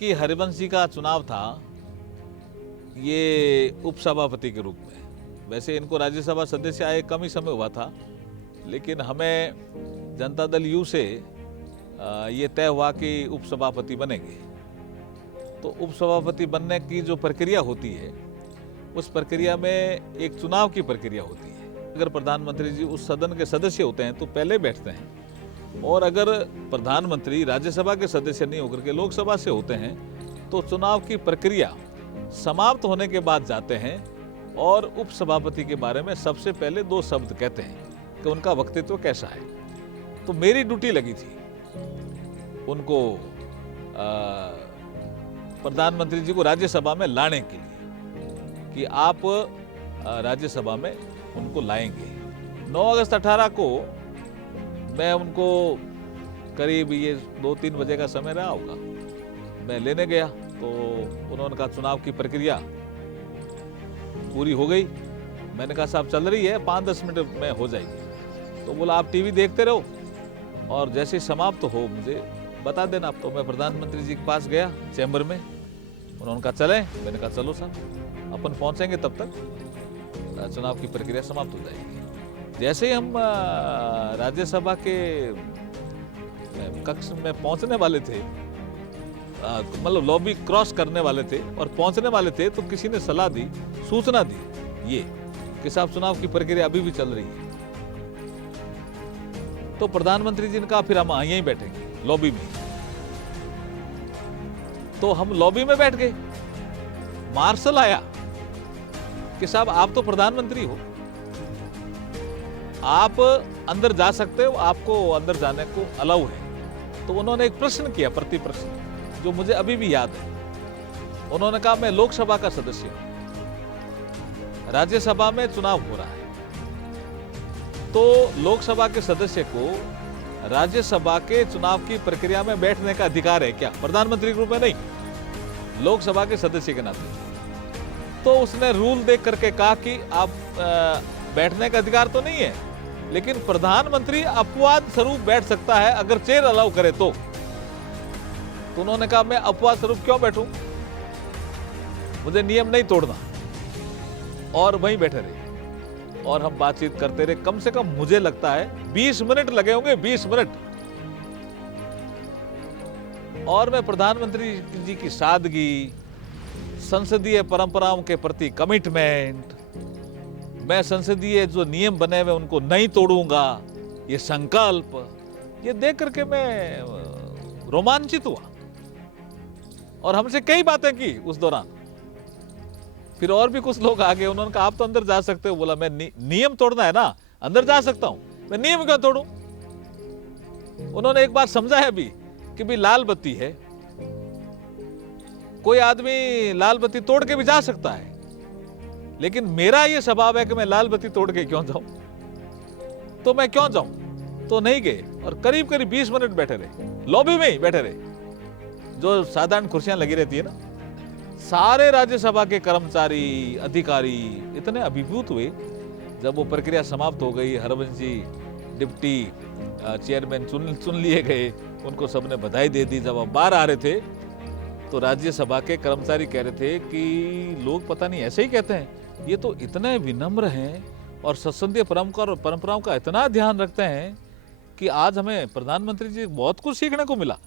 कि हरिवंश जी का चुनाव था ये उपसभापति के रूप में। वैसे इनको राज्यसभा सदस्य आए कम ही समय हुआ था, लेकिन हमें जनता दल यू से ये तय हुआ कि उपसभापति बनेंगे। तो उपसभापति बनने की जो प्रक्रिया होती है, उस प्रक्रिया में एक चुनाव की प्रक्रिया होती है। अगर प्रधानमंत्री जी उस सदन के सदस्य होते हैं तो पहले बैठते हैं, और अगर प्रधानमंत्री राज्यसभा के सदस्य नहीं होकर के लोकसभा से होते हैं तो चुनाव की प्रक्रिया समाप्त होने के बाद जाते हैं और उपसभापति के बारे में सबसे पहले 2 शब्द कहते हैं कि उनका व्यक्तित्व कैसा है। तो मेरी ड्यूटी लगी थी उनको प्रधानमंत्री जी को राज्यसभा में लाने के लिए कि आप राज्यसभा में उनको लाएंगे। 9 अगस्त 18 को मैं उनको करीब ये 2-3 बजे का समय रहा होगा, मैं लेने गया तो उन्होंने कहा चुनाव की प्रक्रिया पूरी हो गई। मैंने कहा साहब चल रही है, 5-10 मिनट में हो जाएगी। तो बोला आप टीवी देखते रहो और जैसे समाप्त हो मुझे बता देना। तो मैं प्रधानमंत्री जी के पास गया चैम्बर में, उन्होंने कहा चलें। मैंने कहा चलो साहब, अपन पहुंचेंगे तब तक चुनाव की प्रक्रिया समाप्त हो जाएगी। जैसे ही हम राज्यसभा के कक्ष में पहुंचने वाले थे, मतलब लॉबी क्रॉस करने वाले थे और पहुंचने वाले थे, तो किसी ने सलाह दी, सूचना दी ये कि साहब चुनाव की प्रक्रिया अभी भी चल रही है। तो प्रधानमंत्री जी ने कहा फिर हम यहीं बैठेंगे लॉबी में। तो हम लॉबी में बैठ गए। मार्शल आया कि साहब आप तो प्रधानमंत्री हो, आप अंदर जा सकते हो, आपको अंदर जाने को अलाउ है। तो उन्होंने एक प्रश्न किया, प्रति प्रश्न, जो मुझे अभी भी याद है। उन्होंने कहा मैं लोकसभा का सदस्य हूं, राज्यसभा में चुनाव हो रहा है, तो लोकसभा के सदस्य को राज्यसभा के चुनाव की प्रक्रिया में बैठने का अधिकार है क्या? प्रधानमंत्री के रूप में नहीं, लोकसभा के सदस्य के नाते। तो उसने रूल देख करके कहा कि आप बैठने का अधिकार तो नहीं है, लेकिन प्रधानमंत्री अपवाद स्वरूप बैठ सकता है अगर चेयर अलाउ करे तो। उन्होंने कहा मैं अपवाद स्वरूप क्यों बैठूं, मुझे नियम नहीं तोड़ना। और वहीं बैठे रहे और हम बातचीत करते रहे। कम से कम मुझे लगता है 20 मिनट लगे होंगे, 20 मिनट। और मैं प्रधानमंत्री जी की सादगी, संसदीय परंपराओं के प्रति कमिटमेंट, मैं संसदीय जो नियम बने हुए उनको नहीं तोड़ूंगा, ये संकल्प, ये देख करके मैं रोमांचित हुआ। और हमसे कई बातें की उस दौरान। फिर और भी कुछ लोग आ गए, उन्होंने कहा आप तो अंदर जा सकते हो। बोला मैं नियम तोड़ना है ना, अंदर जा सकता हूं, मैं नियम क्यों तोड़ूं? उन्होंने एक बात समझाया भी कि भी लाल बत्ती है, कोई आदमी लाल बत्ती तोड़ के भी जा सकता है, लेकिन मेरा ये स्वभाव है कि मैं लाल बत्ती तोड़ के क्यों जाऊं, तो मैं क्यों जाऊं। तो नहीं गए और करीब करीब 20 मिनट बैठे रहे, लॉबी में ही बैठे रहे, जो साधारण कुर्सियां लगी रहती है ना। सारे राज्यसभा के कर्मचारी, अधिकारी इतने अभिभूत हुए जब वो प्रक्रिया समाप्त हो गई। हरिवंश जी डिप्टी चेयरमैन चुन लिए गए, उनको सबने बधाई दे दी। जब हम बाहर आ रहे थे तो राज्यसभा के कर्मचारी कह रहे थे कि लोग पता नहीं ऐसे ही कहते हैं, ये तो इतने विनम्र हैं और संसदीय परंपराओं का इतना ध्यान रखते हैं कि आज हमें प्रधानमंत्री जी बहुत कुछ सीखने को मिला।